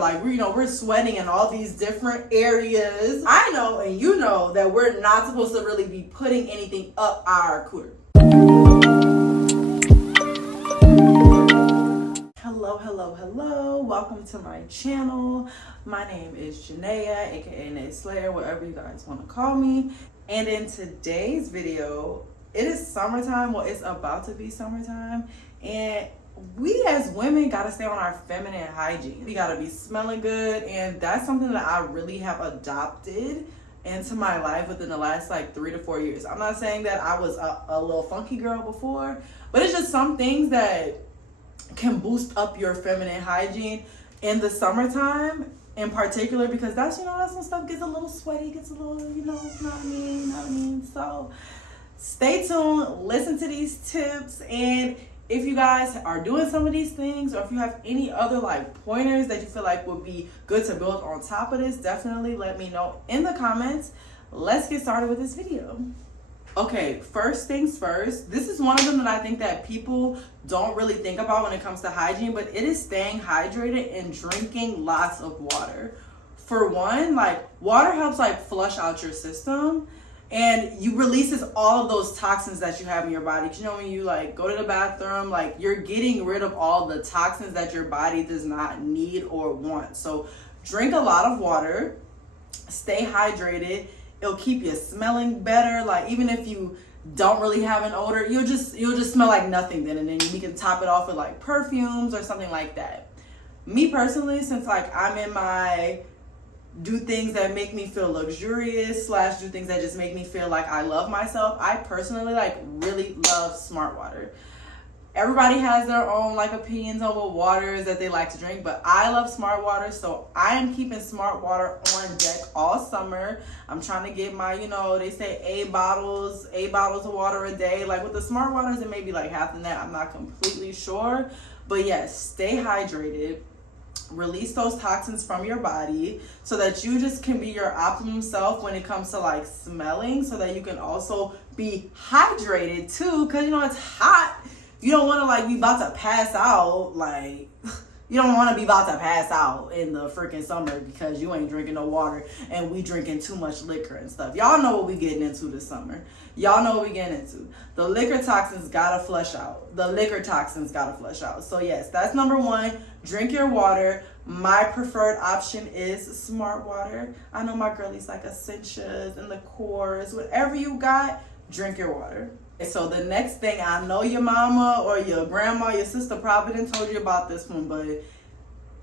like we're sweating in all these different areas. I know and you know that we're not supposed to really be putting anything up our cooter. Hello, welcome to my channel. My name is Janaya, aka Nate Slayer, whatever you guys want to call me. And in today's video, it is summertime. Well, it's about to be summertime, and we as women gotta stay on our feminine hygiene. We gotta be smelling good, and that's something that I really have adopted into my life within the last like 3 to 4 years. I'm not saying that I was a little funky girl before, but it's just some things that can boost up your feminine hygiene in the summertime in particular, because that's that's when stuff gets a little sweaty, gets a little, you know what I mean? So stay tuned, listen to these tips, and if you guys are doing some of these things, or if you have any other like pointers that you feel like would be good to build on top of this, definitely let me know in the comments. Let's get started with this video. Okay, first things first, this is one of them that I think that people don't really think about when it comes to hygiene, but it is staying hydrated and drinking lots of water. For one, like water helps like flush out your system, and you releases all of those toxins that you have in your body. You know, when you like go to the bathroom, like you're getting rid of all the toxins that your body does not need or want. So drink a lot of water, stay hydrated. It'll keep you smelling better. Like even if you don't really have an odor, you'll just smell like nothing then, and then we can top it off with like perfumes or something like that. Me personally, since like I'm in my do things that make me feel luxurious / do things that just make me feel like I love myself, I personally like really love smart water. Everybody has their own like opinions on what waters that they like to drink, but I love smart water, so I am keeping smart water on deck all summer. I'm trying to get my, they say 8 bottles of water a day. Like with the smart waters, it may be like half than that. I'm not completely sure, but yes, stay hydrated. Release those toxins from your body so that you just can be your optimum self when it comes to like smelling, so that you can also be hydrated too, because it's hot. You don't want to like be about to pass out. Like you don't want to be about to pass out in the freaking summer because you ain't drinking no water and we drinking too much liquor and stuff. Y'all know what we getting into this summer. Y'all know what we getting into. The liquor toxins gotta flush out. So yes, that's number 1. Drink your water. My preferred option is smart water. I know my girlies like Essentials and the Coors. Whatever you got, drink your water. So the next thing, I know your mama or your grandma, your sister probably didn't told you about this one, but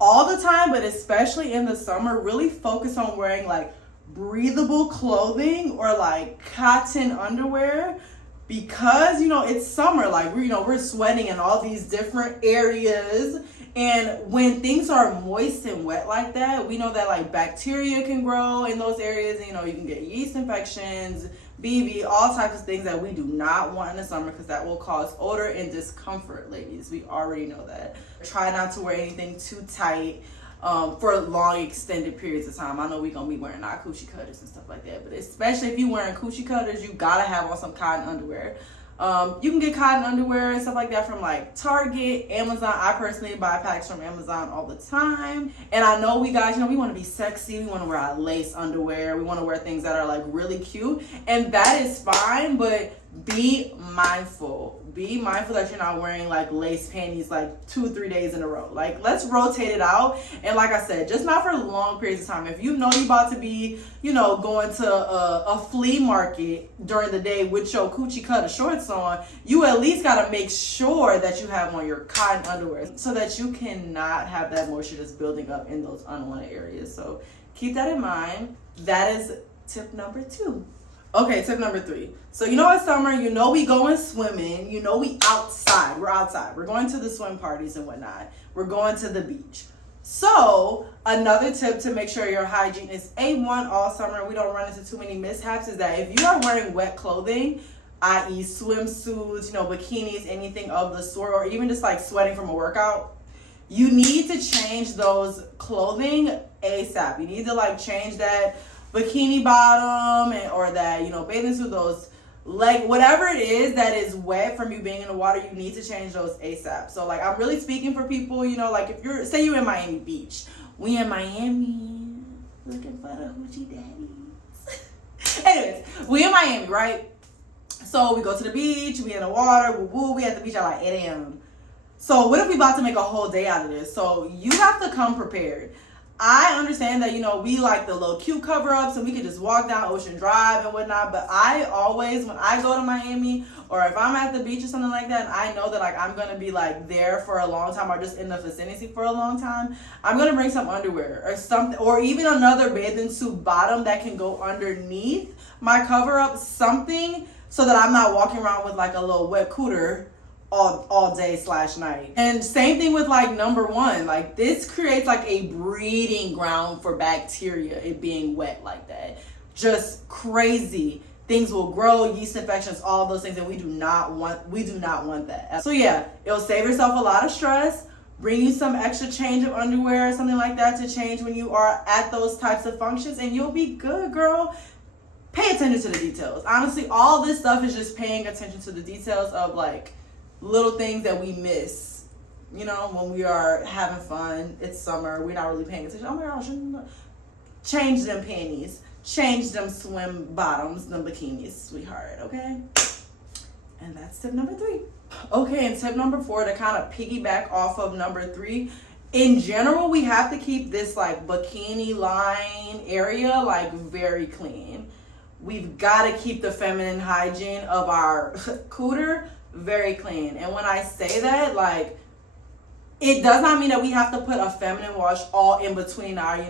all the time, but especially in the summer, really focus on wearing like breathable clothing or like cotton underwear, because it's summer. Like we're sweating in all these different areas, and when things are moist and wet like that, we know that like bacteria can grow in those areas. You can get yeast infections, BV, all types of things that we do not want in the summer, because that will cause odor and discomfort, ladies. We already know that. Try not to wear anything too tight for long extended periods of time. I know we're gonna be wearing our coochie cutters and stuff like that, but especially if you're wearing coochie cutters, you gotta have on some cotton underwear. You can get cotton underwear and stuff like that from like Target, Amazon. I personally buy packs from Amazon all the time. And I know we guys, we want to be sexy. We want to wear our lace underwear. We want to wear things that are like really cute. And that is fine, but be mindful. Be mindful that you're not wearing like lace panties like 2-3 days in a row. Like let's rotate it out. And like I said, just not for long periods of time. If you know you're about to be, going to a flea market during the day with your coochie cutter shorts on, you at least got to make sure that you have on your cotton underwear, so that you cannot have that moisture just building up in those unwanted areas. So keep that in mind. That is tip number 2. Okay, tip number 3. So it's summer, we going swimming, we outside. We're outside. We're going to the swim parties and whatnot. We're going to the beach. So another tip to make sure your hygiene is A1 all summer, we don't run into too many mishaps, is that if you are wearing wet clothing, i.e. swimsuits, bikinis, anything of the sort, or even just like sweating from a workout, you need to change those clothing ASAP. You need to like change that bikini bottom or that, bathing suit, those like whatever it is that is wet from you being in the water, you need to change those ASAP. So like I'm really speaking for people, like if you're, say you're in Miami Beach We in Miami looking for the hoochie daddies. Anyways, we in Miami, right? So we go to the beach, we in the water, woo, we at the beach at like 8 a.m. So what if we about to make a whole day out of this? So you have to come prepared. I understand that, we like the little cute cover-ups and we could just walk down Ocean Drive and whatnot, but I always, when I go to Miami or if I'm at the beach or something like that, and I know that like I'm going to be like there for a long time or just in the vicinity for a long time, I'm going to bring some underwear or something, or even another bathing suit bottom that can go underneath my cover-up, something so that I'm not walking around with like a little wet cooter all day / night. And same thing with like number 1, like this creates like a breeding ground for bacteria, it being wet like that. Just crazy. Things will grow, yeast infections, all of those things, and we do not want that. So yeah, it'll save yourself a lot of stress, bring you some extra change of underwear or something like that to change when you are at those types of functions, and you'll be good, girl. Pay attention to the details. Honestly, all this stuff is just paying attention to the details of like little things that we miss, when we are having fun. It's summer, we're not really paying attention. Oh my gosh, change them panties, change them swim bottoms, them bikinis, sweetheart, okay? And that's tip number 3. Okay, and tip number 4, to kind of piggyback off of number 3, in general, we have to keep this like bikini line area like very clean. We've got to keep the feminine hygiene of our cooter very clean. And when I say that, like, it does not mean that we have to put a feminine wash all in between our,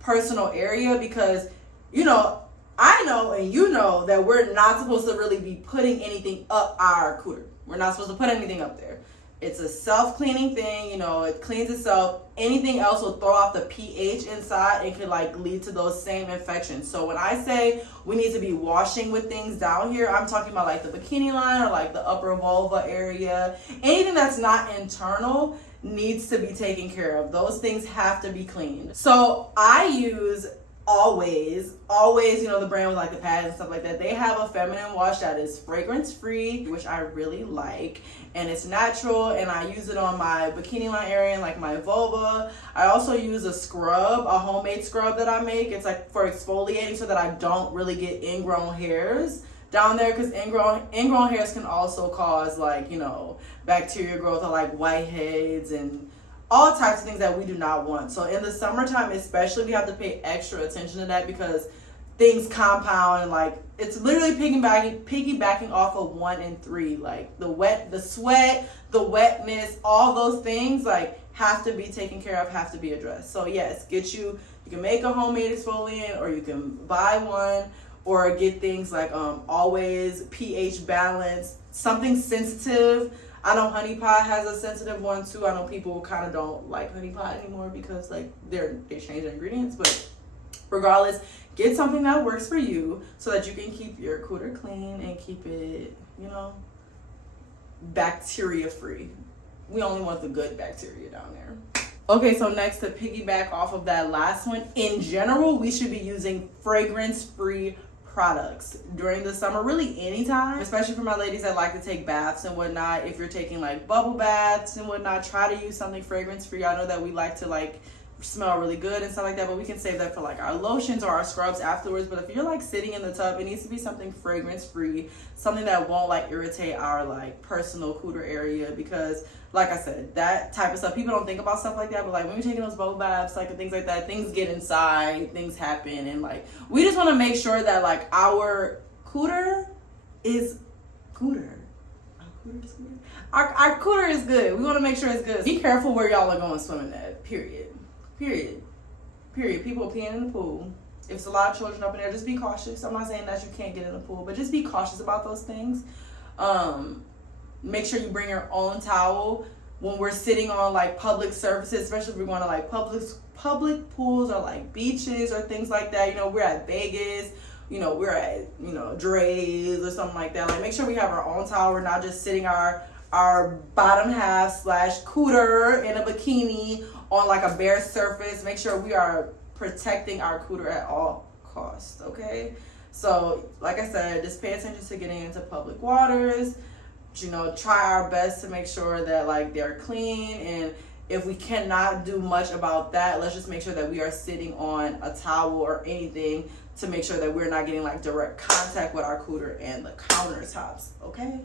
personal area, because, I know and that we're not supposed to really be putting anything up our cooter. We're not supposed to put anything up there. It's a self-cleaning thing, it cleans itself. Anything else will throw off the pH inside and could like lead to those same infections. So when I say we need to be washing with things down here, I'm talking about like the bikini line or like the upper vulva area. Anything that's not internal needs to be taken care of. Those things have to be cleaned. So I use always, the brand with like the pads and stuff like that, they have a feminine wash that is fragrance free, which I really like, and it's natural, and I use it on my bikini line area and like my vulva. I also use a scrub, a homemade scrub that I make. It's like for exfoliating so that I don't really get ingrown hairs down there, because ingrown hairs can also cause like, bacteria growth or like whiteheads and all types of things that we do not want. So in the summertime especially, we have to pay extra attention to that, because things compound, and like it's literally piggybacking off of 1 and 3, like the sweat, the wetness, all those things like have to be taken care of, have to be addressed. So yes, you can make a homemade exfoliant, or you can buy one, or get things like always pH balance, something sensitive. I know honey pot has a sensitive one too. I know people kind of don't like honey pot anymore because like they change their ingredients, but regardless, get something that works for you so that you can keep your cooter clean and keep it, bacteria free. We only want the good bacteria down there. Okay, so next, to piggyback off of that last one, in general, we should be using fragrance free products during the summer, really anytime, especially for my ladies that like to take baths and whatnot. If you're taking like bubble baths and whatnot, try to use something fragrance free. I know that we like to like smell really good and stuff like that, but we can save that for like our lotions or our scrubs afterwards. But if you're like sitting in the tub, it needs to be something fragrance free, something that won't like irritate our like personal cooter area, because like I said, that type of stuff, people don't think about stuff like that, but like when you're taking those bubble baths, like and things like that, things get inside, things happen, and like we just want to make sure that like our cooter is cooter. Our cooter is good. We want to make sure it's good. Be careful where y'all are going swimming at. Period. People are peeing in the pool. If it's a lot of children up in there, just be cautious. I'm not saying that you can't get in the pool, but just be cautious about those things. Make sure you bring your own towel when we're sitting on like public surfaces, especially if we're going to like public pools or like beaches or things like that. We're at Vegas, we're at, Dre's or something like that. Like, make sure we have our own towel. We're not just sitting our bottom half / cooter in a bikini on like a bare surface. Make sure we are protecting our cooter at all costs, okay? So, like I said, just pay attention to getting into public waters. Try our best to make sure that like they're clean, and if we cannot do much about that, let's just make sure that we are sitting on a towel or anything to make sure that we're not getting like direct contact with our cooter and the countertops, okay?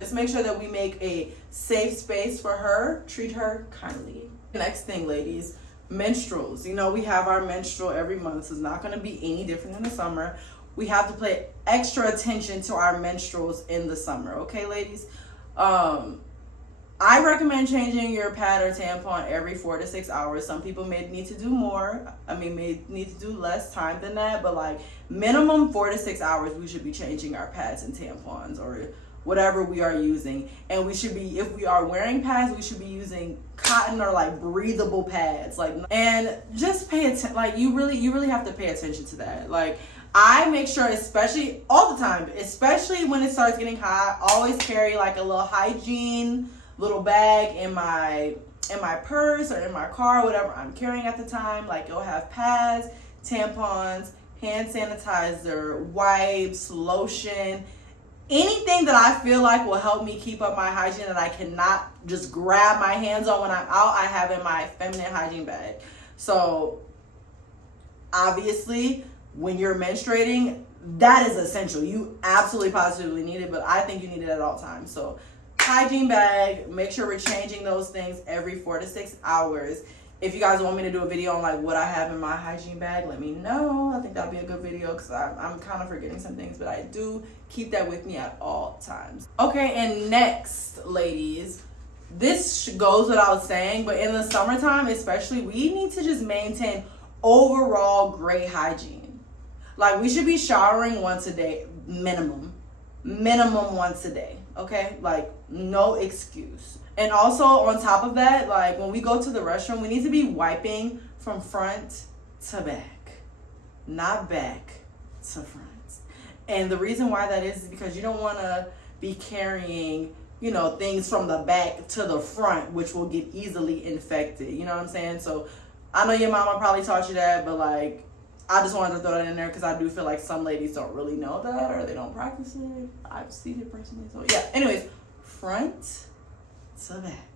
Let's make sure that we make a safe space for her, treat her kindly. Next thing, ladies, menstruals. You know, we have our menstrual every month, so it's not going to be any different in the summer. We have to pay extra attention to our menstruals in the summer, okay, ladies? I recommend changing your pad or tampon every 4 to 6 hours. Some people may need to do more. May need to do less time than that, but like minimum 4 to 6 hours, we should be changing our pads and tampons or whatever we are using. And we should be, if we are wearing pads, we should be using cotton or like breathable pads. And just pay attention. Like you really have to pay attention to that. Like I make sure, especially all the time, especially when it starts getting hot, always carry like a little Hygiene little bag in my purse or in my car, whatever I'm carrying at the time. Like you'll have pads, tampons, hand sanitizer, wipes, lotion, anything that I feel like will help me keep up my hygiene that I cannot just grab my hands on when I'm out, I have in my feminine hygiene bag. So obviously when you're menstruating, that is essential. You absolutely positively need it, but I think you need it at all times. So hygiene bag, make sure we're changing those things every 4 to 6 hours. If you guys want me to do a video on like what I have in my hygiene bag, let me know. I think that'll be a good video because I'm kind of forgetting some things, but I do keep that with me at all times. Okay, and next, ladies, this goes without saying, but in the summertime especially, we need to just maintain overall great hygiene. Like we should be showering once a day, minimum once a day. Okay, like no excuse. And also on top of that, like when we go to the restroom, we need to be wiping from front to back, not back to front. And the reason why that is because you don't want to be carrying, you know, things from the back to the front, which will get easily infected. You know what I'm saying? So I know your mama probably taught you that, but like I just wanted to throw that in there because I do feel like some ladies don't really know that or they don't practice it. I've seen it personally. So yeah, anyways, front to back.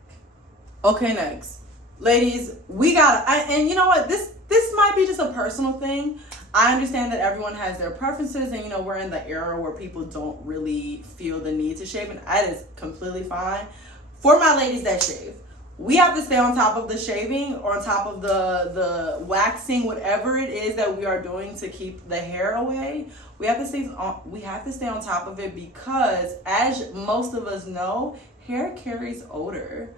Okay, next. Ladies, we gotta, and you know what? This might be just a personal thing. I understand that everyone has their preferences and, you know, we're in the era where people don't really feel the need to shave, and that is completely fine. For my ladies that shave, we have to stay on top of the shaving or on top of the waxing, whatever it is that we are doing to keep the hair away. We have to stay on top of it because, as most of us know, hair carries odor.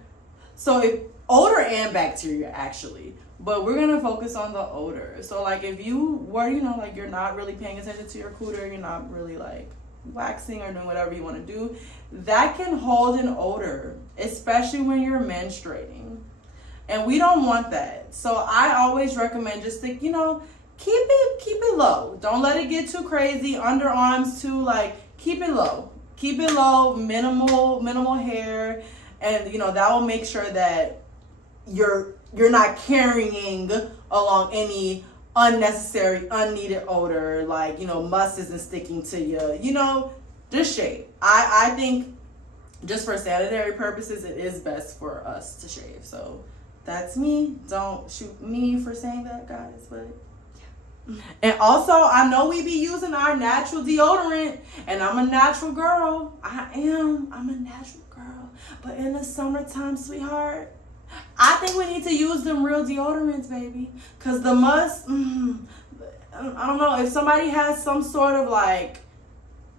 So odor and bacteria actually, but we're gonna focus on the odor. So like if you were, you know, like you're not really paying attention to your cooter, you're not really like waxing or doing whatever you want to do, that can hold an odor, especially when you're menstruating, and we don't want that. So I always recommend just to, you know, keep it low. Don't let it get too crazy. Underarms too, like keep it low, minimal hair, and you know that will make sure that you're not carrying along any unnecessary, unneeded odor, like, you know, must isn't sticking to you, you know, just shave. I think just for sanitary purposes, it is best for us to shave. So that's me. Don't shoot me for saying that, guys, but yeah. And also, I know we be using our natural deodorant, and I'm a natural girl. I'm a natural girl. But in the summertime, sweetheart, I think we need to use them real deodorants, baby. Because the must, I don't know, if somebody has some sort of like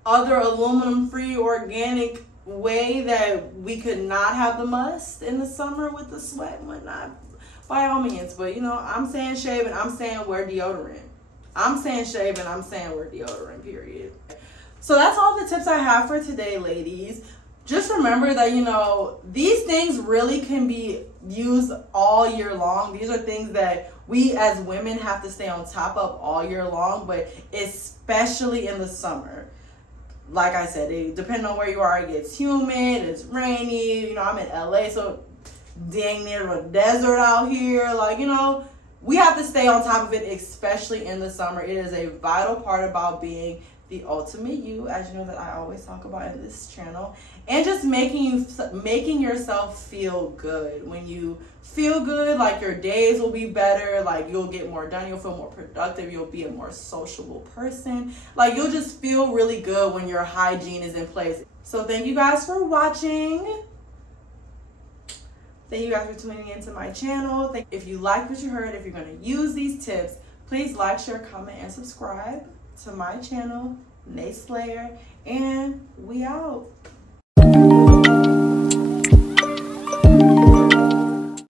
other aluminum-free organic way that we could not have the must in the summer with the sweat and whatnot, by all means. But, you know, I'm saying shave and I'm saying wear deodorant. I'm saying shave and I'm saying wear deodorant, period. So that's all the tips I have for today, ladies. Just remember that, you know, these things really can be used all year long. These are things that we as women have to stay on top of all year long, but especially in the summer. Like I said, depending on where you are, it gets humid, it's rainy. You know, I'm in LA, so dang near a desert out here. Like, you know, we have to stay on top of it, especially in the summer. It is a vital part about being the ultimate you, as you know that I always talk about in this channel, and just making yourself feel good. When you feel good, like your days will be better, like you'll get more done, you'll feel more productive, you'll be a more sociable person, like you'll just feel really good when your hygiene is in place. So thank you guys for watching. Thank you guys for tuning into my channel. If you like what you heard, if you're going to use these tips, please like, share, comment, and subscribe to my channel, Nay Slayer, and we out.